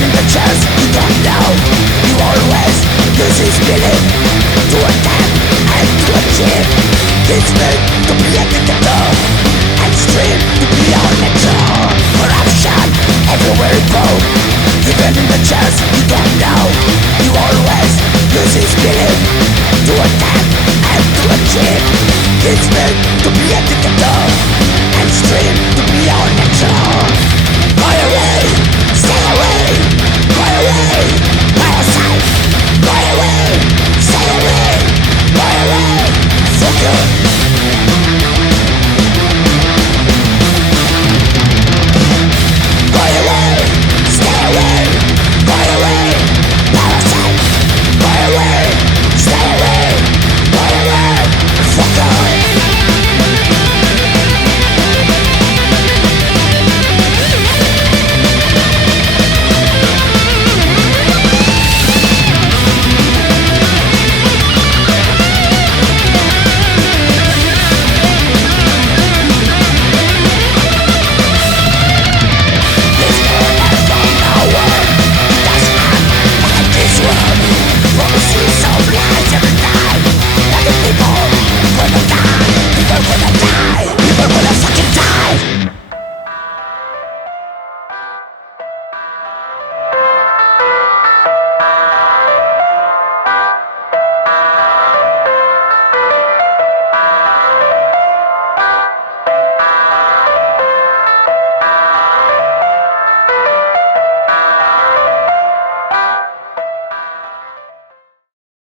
in the chest, you don't know. You always use his feeling to attempt and to achieve. This thing to be addicted to, extreme to be on nature. Corruption everywhere you go. Even in the chest, you don't know. You always use his feeling to attempt and to achieve. This thing to be addicted to, extreme to be on nature.